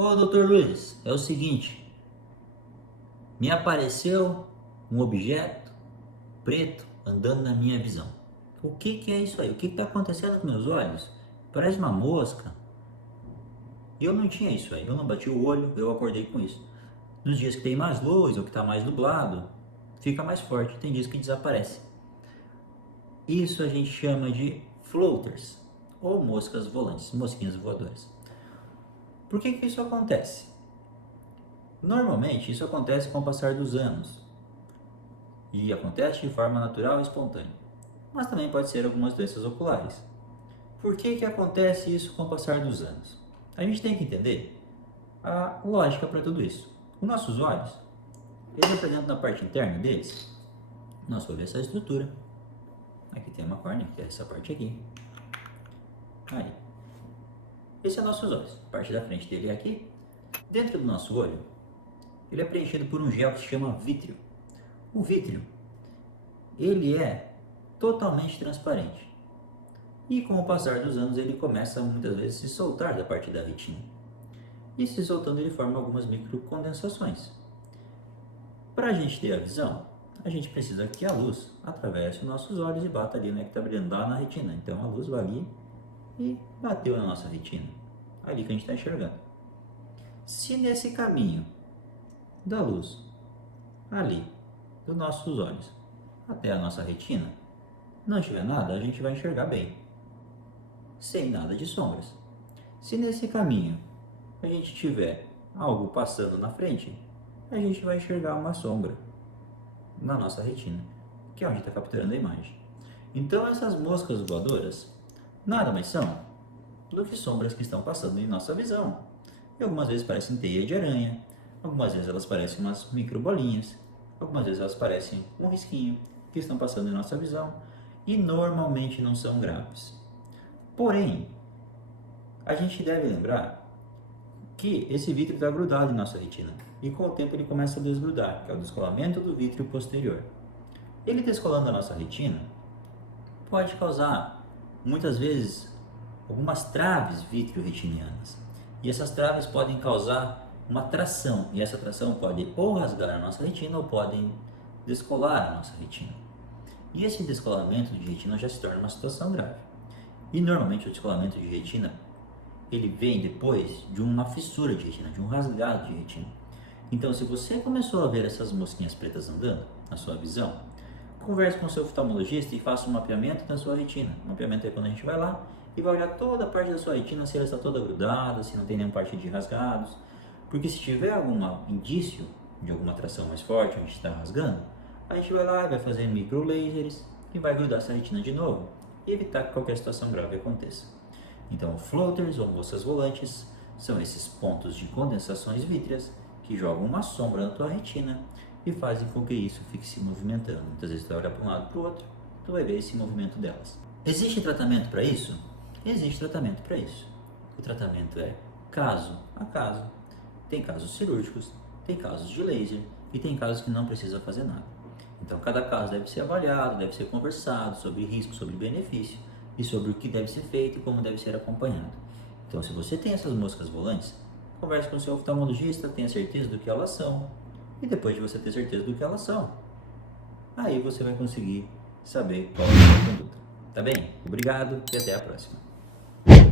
Ô, doutor Luiz, é o seguinte, me apareceu um objeto preto andando na minha visão. O que que é isso aí? O que está acontecendo com meus olhos? Parece uma mosca. Eu não tinha isso aí, eu não bati o olho, eu acordei com isso. Nos dias que tem mais luz ou que está mais nublado, fica mais forte, tem dias que desaparece. Isso a gente chama de floaters, ou moscas volantes, mosquinhas voadoras. Por que que isso acontece? Normalmente isso acontece com o passar dos anos e acontece de forma natural e espontânea, mas também pode ser algumas doenças oculares. Por que que acontece isso com o passar dos anos? A gente tem que entender a lógica para tudo isso. Os nossos olhos, eles apresentam na parte interna deles, nosso olho é essa estrutura. Aqui tem uma córnea, que é essa parte aqui. Aí. Esse é nossos olhos. A parte da frente dele é aqui. Dentro do nosso olho, ele é preenchido por um gel que se chama vítreo. O vítreo, ele é totalmente transparente. E com o passar dos anos, ele começa muitas vezes a se soltar da parte da retina. E se soltando, ele forma algumas microcondensações. Para a gente ter a visão, a gente precisa que a luz atravesse os nossos olhos e bata ali, né, que está brilhando lá na retina. Então a luz vai ali e bateu na nossa retina. Ali que a gente está enxergando. Se nesse caminho da luz, ali, dos nossos olhos até a nossa retina, não tiver nada, a gente vai enxergar bem, sem nada de sombras. Se nesse caminho a gente tiver algo passando na frente, a gente vai enxergar uma sombra na nossa retina, que é onde está capturando a imagem. Então essas moscas voadoras nada mais são do que sombras que estão passando em nossa visão. E algumas vezes parecem teia de aranha, algumas vezes elas parecem umas micro bolinhas, algumas vezes elas parecem um risquinho que estão passando em nossa visão e normalmente não são graves. Porém, a gente deve lembrar que esse vítreo está grudado em nossa retina e com o tempo ele começa a desgrudar, que é o descolamento do vítreo posterior. Ele descolando a nossa retina pode causar muitas vezes algumas traves vitreoretinianas. E essas traves podem causar uma tração, e essa tração pode ou rasgar a nossa retina ou podem descolar a nossa retina. E esse descolamento de retina já se torna uma situação grave. E normalmente o descolamento de retina, ele vem depois de uma fissura de retina, de um rasgado de retina. Então, se você começou a ver essas mosquinhas pretas andando na sua visão, converse com o seu oftalmologista e faça um mapeamento da sua retina. O mapeamento é quando a gente vai lá e vai olhar toda a parte da sua retina, se ela está toda grudada, se não tem nenhuma parte de rasgados. Porque se tiver algum indício de alguma tração mais forte, onde está rasgando, a gente vai lá e vai fazer microlasers e vai grudar essa retina de novo e evitar que qualquer situação grave aconteça. Então, floaters ou moscas volantes são esses pontos de condensações vítreas que jogam uma sombra na tua retina e fazem com que isso fique se movimentando. Muitas vezes tu vai olhar para um lado para o outro, tu vai ver esse movimento delas. Existe tratamento para isso? Existe tratamento para isso. O tratamento é caso a caso. Tem casos cirúrgicos, tem casos de laser e tem casos que não precisa fazer nada. Então cada caso deve ser avaliado, deve ser conversado sobre risco, sobre benefício e sobre o que deve ser feito e como deve ser acompanhado. Então se você tem essas moscas volantes, converse com o seu oftalmologista, tenha certeza do que elas são e depois de você ter certeza do que elas são, aí você vai conseguir saber qual é a sua conduta. Tá bem? Obrigado e até a próxima.